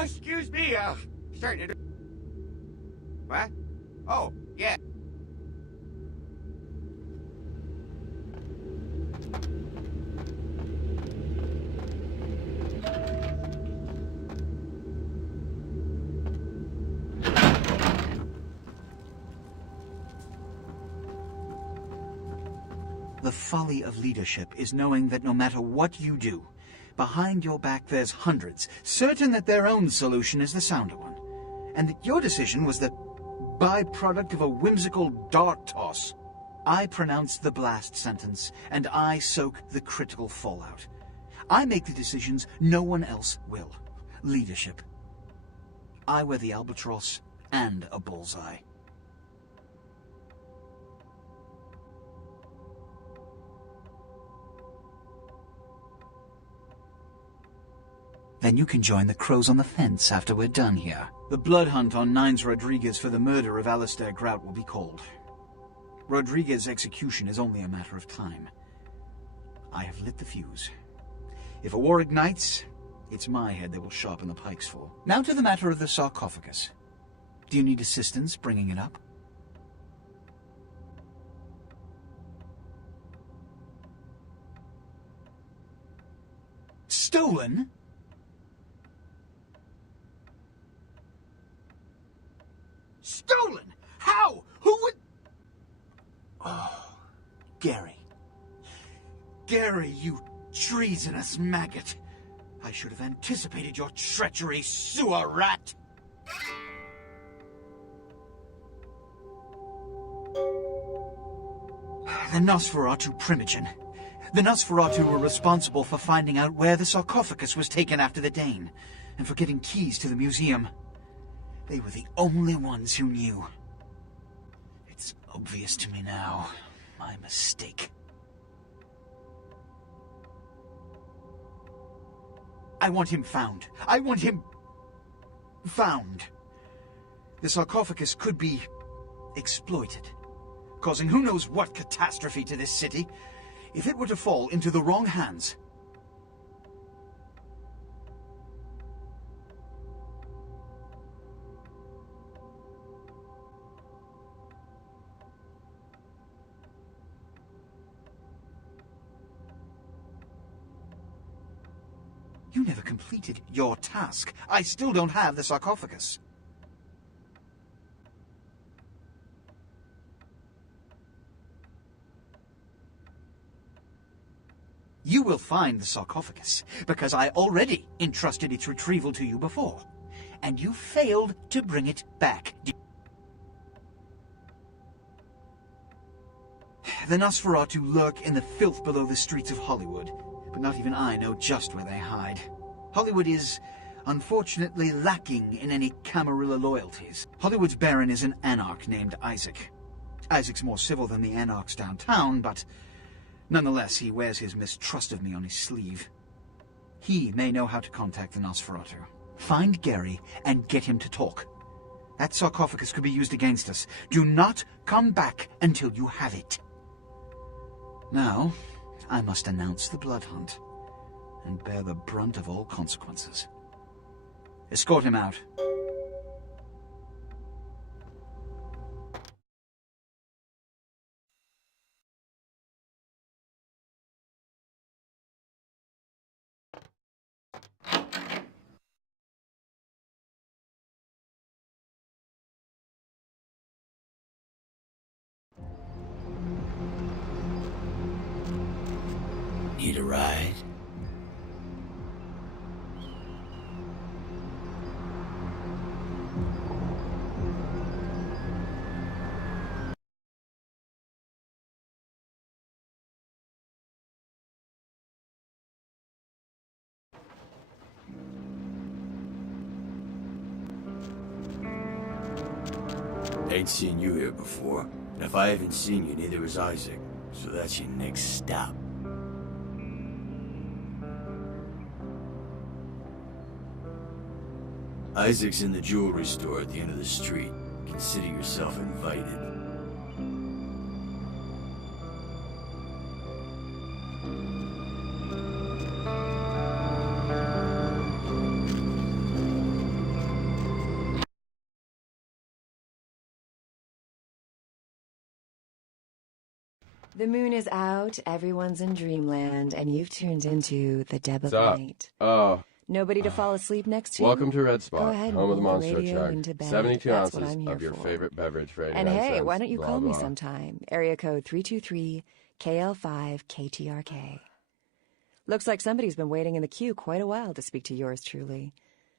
excuse me, starting to... What? Oh, yeah. The folly of leadership is knowing that no matter what you do, behind your back there's hundreds, certain that their own solution is the sounder one, and that your decision was the byproduct of a whimsical dart toss. I pronounce the blast sentence, and I soak the critical fallout. I make the decisions no one else will. Leadership. I wear the albatross and a bullseye. Then you can join the crows on the fence after we're done here. The blood hunt on Nines Rodriguez for the murder of Alistair Grout will be called. Rodriguez's execution is only a matter of time. I have lit the fuse. If a war ignites, it's my head they will sharpen the pikes for. Now to the matter of the sarcophagus. Do you need assistance bringing it up? Stolen? Stolen? How? Who would... Oh, Gary. Gary, you treasonous maggot. I should have anticipated your treachery, sewer rat. The Nosferatu Primogen. The Nosferatu were responsible for finding out where the sarcophagus was taken after the Dane, and for getting keys to the museum. They were the only ones who knew. It's obvious to me now. My mistake. I want him found. I want him... found. The sarcophagus could be exploited, causing who knows what catastrophe to this city. If it were to fall into the wrong hands... You never completed your task. I still don't have the sarcophagus. You will find the sarcophagus, because I already entrusted its retrieval to you before, and you failed to bring it back. The Nosferatu lurk in the filth below the streets of Hollywood, but not even I know just where they hide. Hollywood is, unfortunately, lacking in any Camarilla loyalties. Hollywood's baron is an anarch named Isaac. Isaac's more civil than the anarchs downtown, but nonetheless he wears his mistrust of me on his sleeve. He may know how to contact the Nosferatu. Find Gary and get him to talk. That sarcophagus could be used against us. Do not come back until you have it. Now, I must announce the blood hunt, and bear the brunt of all consequences. Escort him out. Need a ride? Ain't seen you here before, and if I haven't seen you, neither has Isaac, so that's your next stop. Isaac's in the jewelry store at the end of the street. Consider yourself invited. The moon is out, everyone's in dreamland, and you've tuned into the Deb of What's up? Night. Oh, Nobody to fall asleep next to. welcome to Red Go Spot, ahead and home of the roll Monster radio Truck. into bed. 72 That's what ounces I'm here of your for. favorite beverage for 89 And hey, cents. why don't you Blah, call me blah. sometime? Area code 323-KL5-KTRK. Looks like somebody's been waiting in the queue quite a while to speak to yours truly.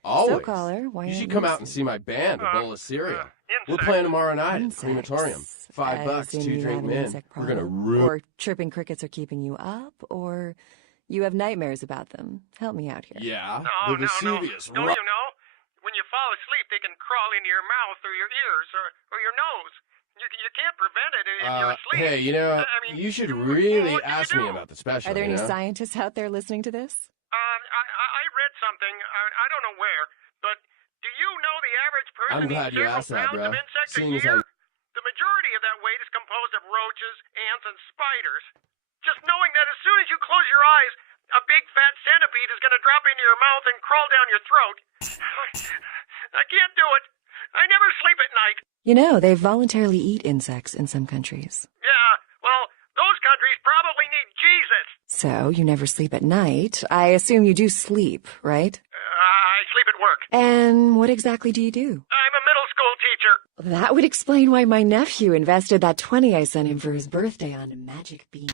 Always. So, caller, why You aren't should you come out and listening? see my band, A Bowl of Cereal. We're Insects. playing tomorrow night at Insects. Crematorium. $5, As in 2 you drink have an men. insect We're gonna problem? ruin. Or chirping crickets are keeping you up, or you have nightmares about them. Help me out here. Yeah, No, the Vesuvius. No, you know, when you fall asleep, they can crawl into your mouth or your ears or your nose. You can't prevent it if you're asleep. Hey, you know, I mean, you should what really can you ask me do? about the special. Are there you any know? scientists out there listening to this? I read something, I don't know where, but do you know the average person I'm glad eats you several asked that, pounds bro. of insects Seeing a as year? how- The majority of that weight is composed of roaches, ants, and spiders. Just knowing that as soon as you close your eyes, a big fat centipede is going to drop into your mouth and crawl down your throat. I can't do it. I never sleep at night. You know, they voluntarily eat insects in some countries. Yeah, well, those countries probably need Jesus. So, you never sleep at night. I assume you do sleep, right? I sleep at work. And what exactly do you do? I'm a middle school teacher. That would explain why my nephew invested that 20 I sent him for his birthday on a magic bean.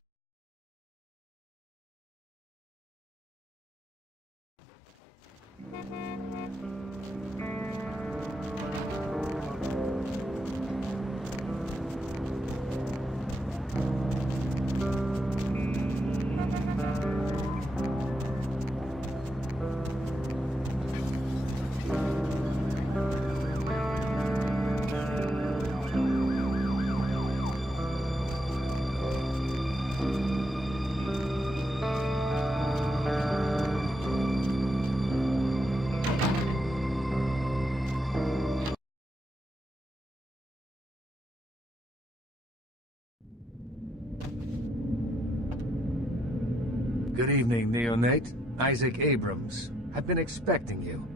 Good evening, neonate. Isaac Abrams. I've been expecting you.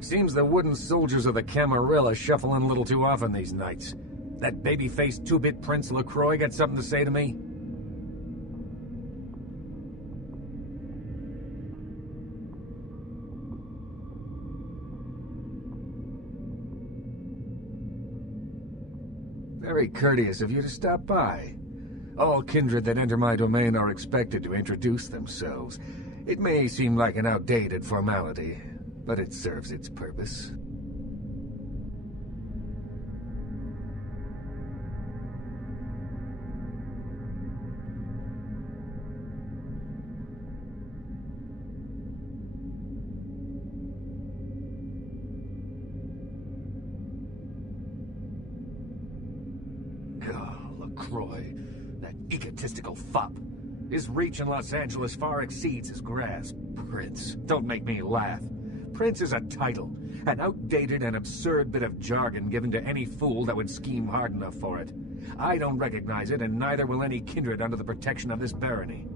Seems the wooden soldiers of the Camarilla shuffling a little too often these nights. That baby-faced two-bit Prince LaCroix got something to say to me? Very courteous of you to stop by. All kindred that enter my domain are expected to introduce themselves. It may seem like an outdated formality, but it serves its purpose. Oh, LaCroix. That egotistical fop. His reach in Los Angeles far exceeds his grasp. Prince. Don't make me laugh. Prince is a title. An outdated and absurd bit of jargon given to any fool that would scheme hard enough for it. I don't recognize it, and neither will any kindred under the protection of this barony.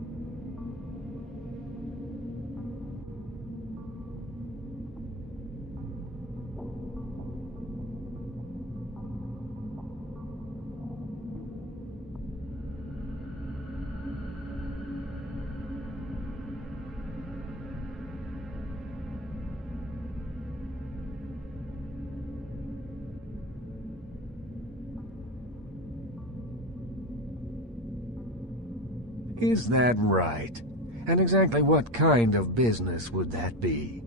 Is that right? And exactly what kind of business would that be?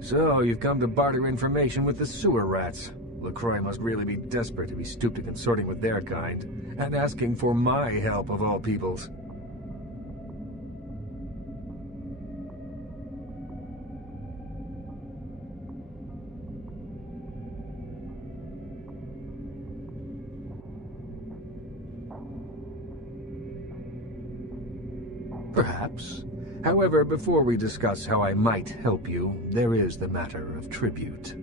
So, you've come to barter information with the sewer rats. LaCroix must really be desperate to be stooped to consorting with their kind, and asking for my help of all peoples. Perhaps. However, before we discuss how I might help you, there is the matter of tribute.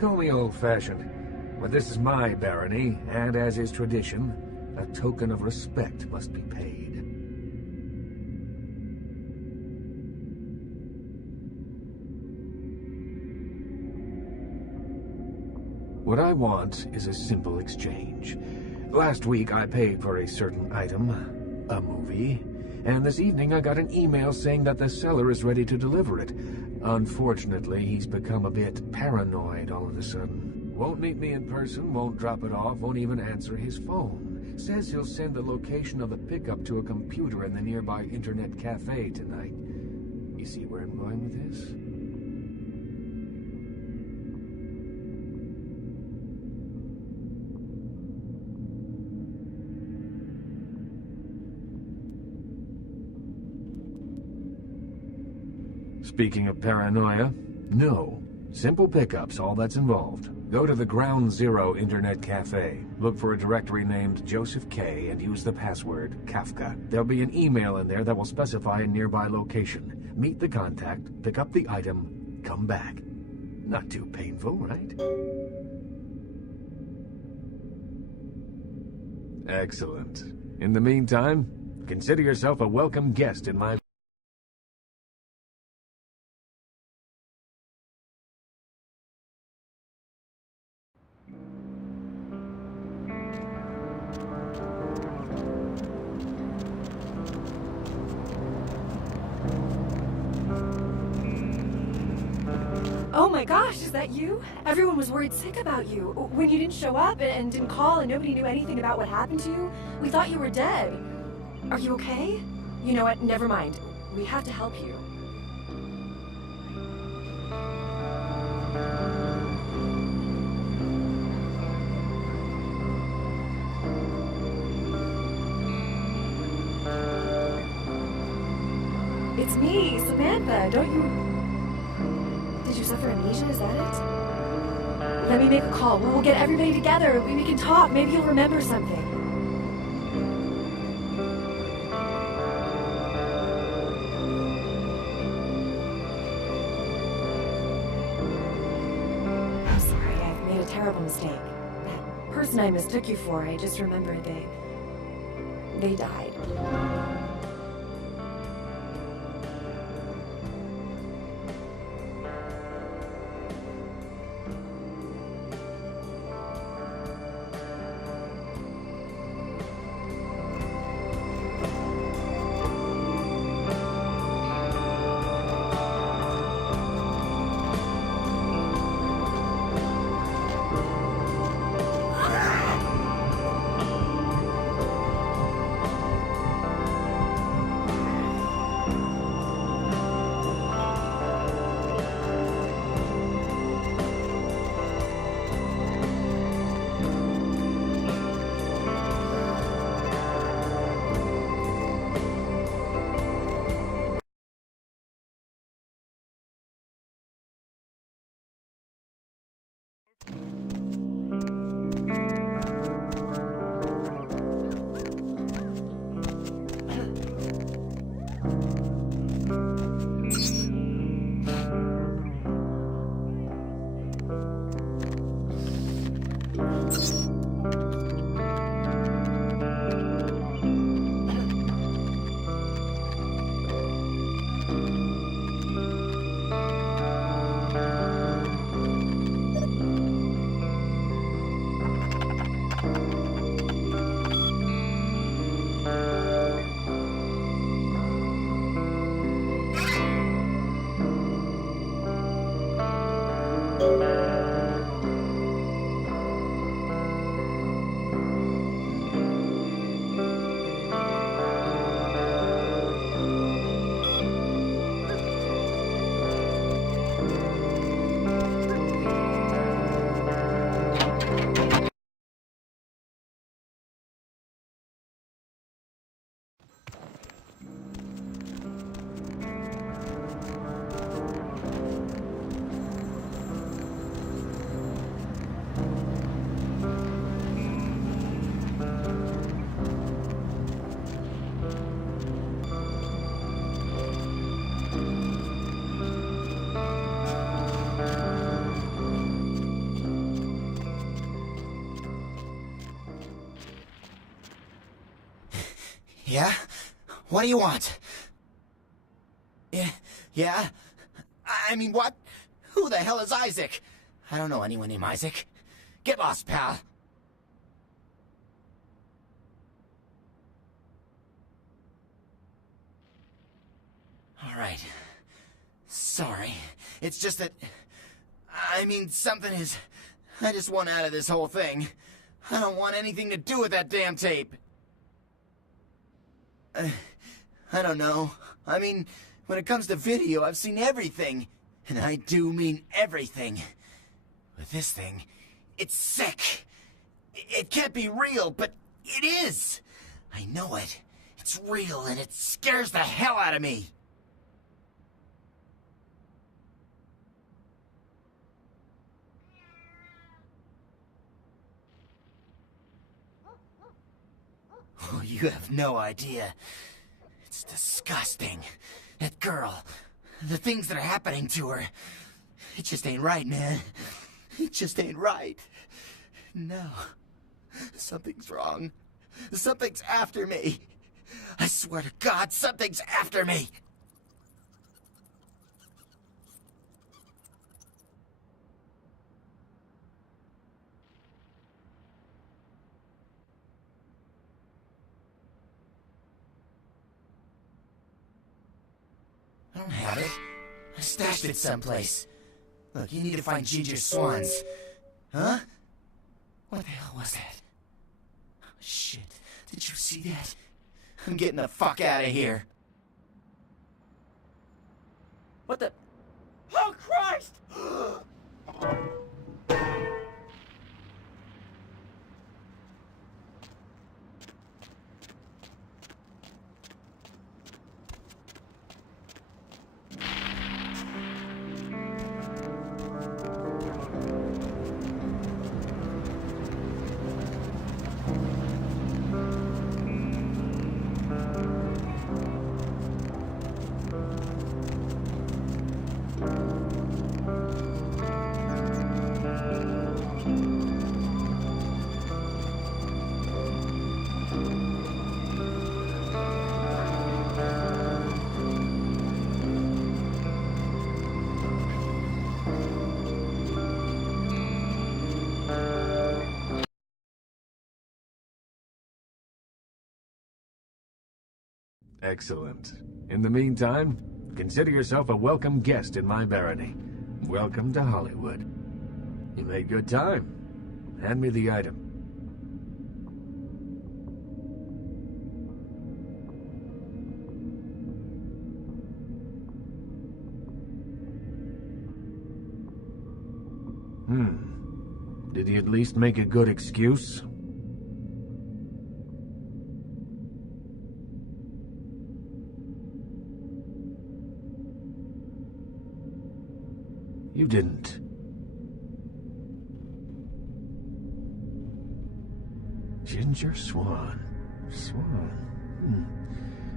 Call me old-fashioned, but this is my barony, and as is tradition, a token of respect must be paid. What I want is a simple exchange. Last week I paid for a certain item, a movie, and this evening I got an email saying that the seller is ready to deliver it. Unfortunately, he's become a bit paranoid all of a sudden. Won't meet me in person, won't drop it off, won't even answer his phone. Says he'll send the location of the pickup to a computer in the nearby internet cafe tonight. You see where I'm going with this? Speaking of paranoia, no. Simple pickups, all that's involved. Go to the Ground Zero Internet Cafe. Look for a directory named Joseph K. and use the password Kafka. There'll be an email in there that will specify a nearby location. Meet the contact, pick up the item, come back. Not too painful, right? Excellent. In the meantime, consider yourself a welcome guest in my... Oh my gosh, is that you? Everyone was worried sick about you. When you didn't show up and didn't call and nobody knew anything about what happened to you, we thought you were dead. Are you okay? You know what? Never mind. We have to help you. It's me, Samantha. Don't you... Did you suffer amnesia? Is that it? Let me make a call. We'll get everybody together. We can talk. Maybe you'll remember something. I'm sorry. I've made a terrible mistake. That person I mistook you for, I just remembered they died. Yeah? What do you want? Yeah? I mean, what? Who the hell is Isaac? I don't know anyone named Isaac. Get lost, pal. All right. Sorry. It's just that... I mean, something is... I just want out of this whole thing. I don't want anything to do with that damn tape. I don't know. I mean, when it comes to video, I've seen everything. And I do mean everything. But this thing, it's sick. It can't be real, but it is. I know it. It's real, and it scares the hell out of me. Oh, you have no idea. It's disgusting. That girl, the things that are happening to her. It just ain't right, man. It just ain't right. No. Something's wrong. Something's after me. I swear to God, something's after me. I don't have it. I stashed it someplace. Look, you need to find Ginger Swans. Huh? What the hell was that? Oh, shit. Did you see that? I'm getting the fuck out of here. What the... Oh, Christ! Excellent. In the meantime, consider yourself a welcome guest in my barony. Welcome to Hollywood. You made good time. Hand me the item. Did he at least make a good excuse? You didn't. Ginger Swan.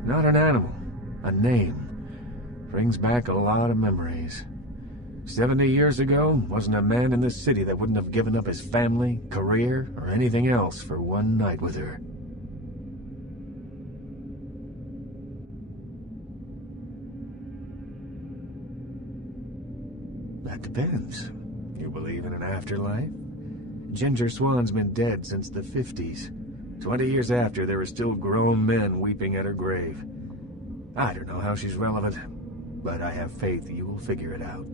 Not an animal. A name. Brings back a lot of memories. 70 years ago, wasn't a man in this city that wouldn't have given up his family, career, or anything else for one night with her. That depends. You believe in an afterlife? Ginger Swan's been dead since the 50s. 20 years after, there were still grown men weeping at her grave. I don't know how she's relevant, but I have faith you will figure it out.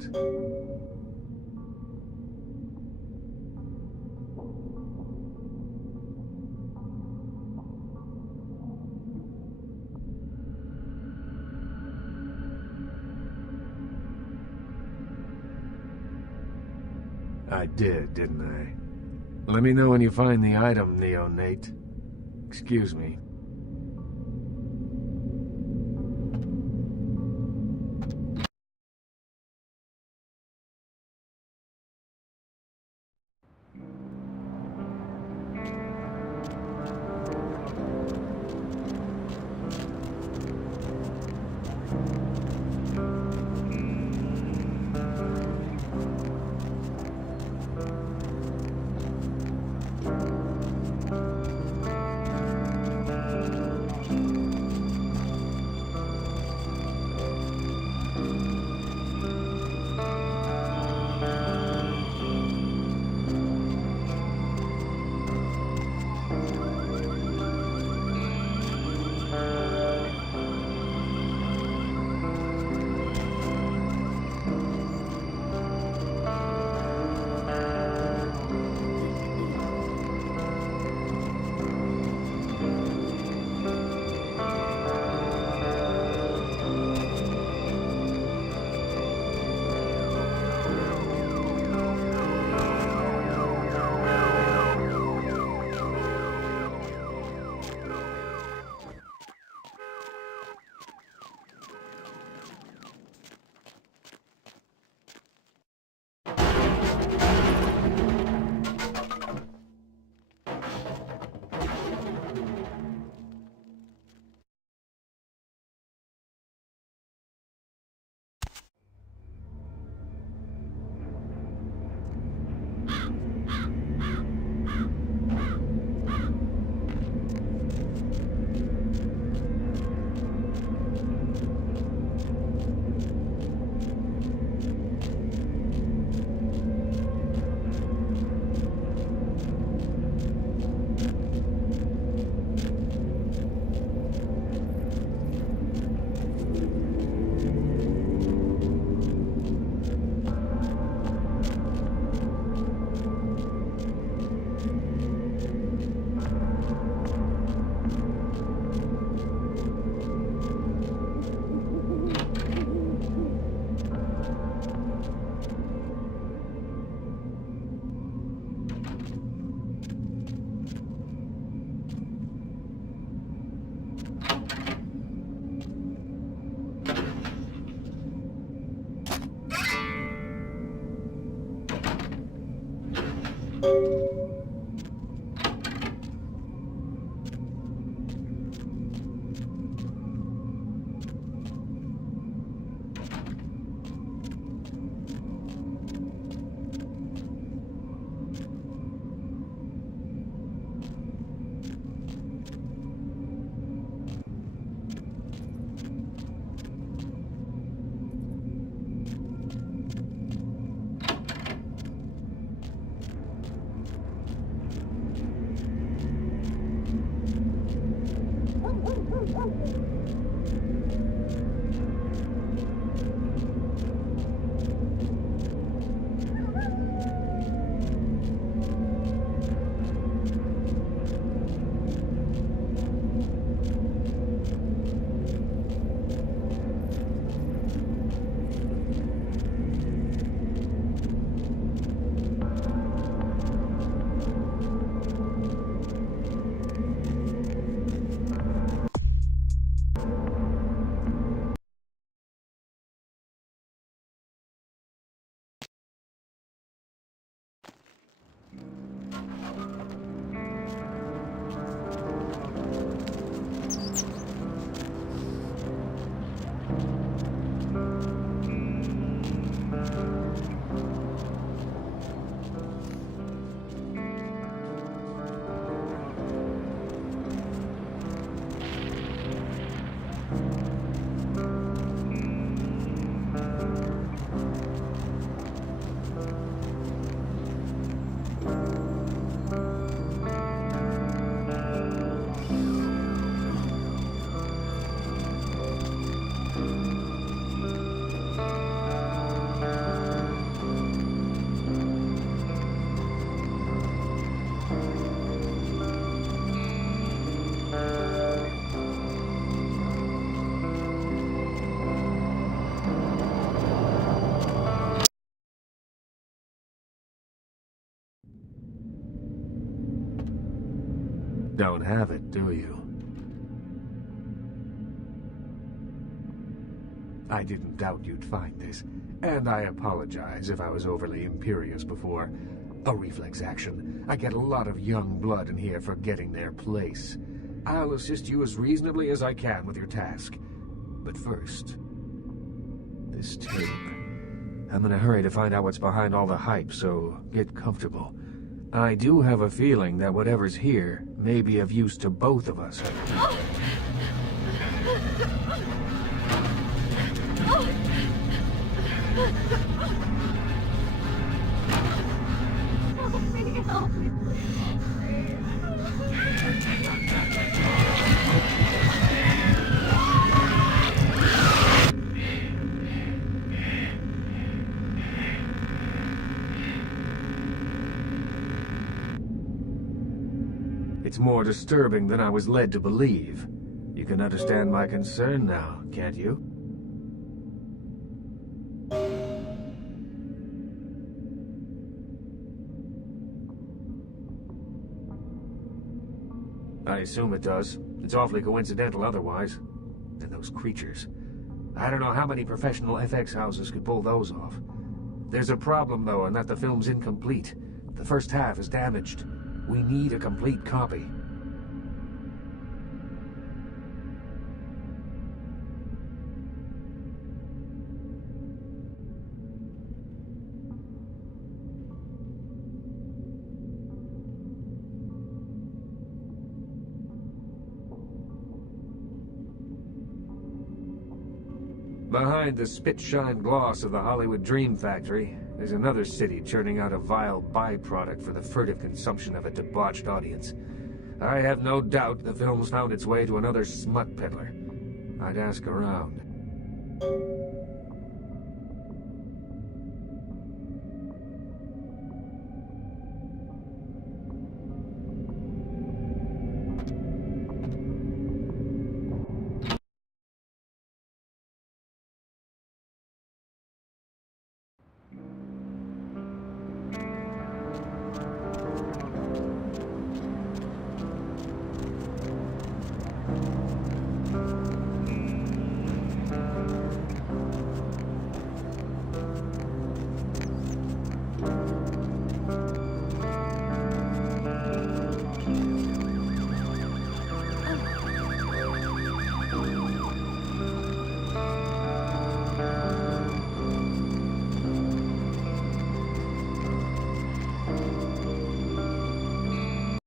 I did, didn't I? Let me know when you find the item, Neonate. Excuse me. Don't have it, do you? I didn't doubt you'd find this, and I apologize if I was overly imperious before. A reflex action. I get a lot of young blood in here forgetting their place. I'll assist you as reasonably as I can with your task. But first, this tape. I'm in a hurry to find out what's behind all the hype, so get comfortable. I do have a feeling that whatever's here may be of use to both of us. It's more disturbing than I was led to believe. You can understand my concern now, can't you? I assume it does. It's awfully coincidental otherwise. And those creatures. I don't know how many professional FX houses could pull those off. There's a problem, though, in that the film's incomplete. The first half is damaged. We need a complete copy. Behind the spit-shine gloss of the Hollywood Dream Factory, there's another city churning out a vile byproduct for the furtive consumption of a debauched audience. I have no doubt the film's found its way to another smut peddler. I'd ask around.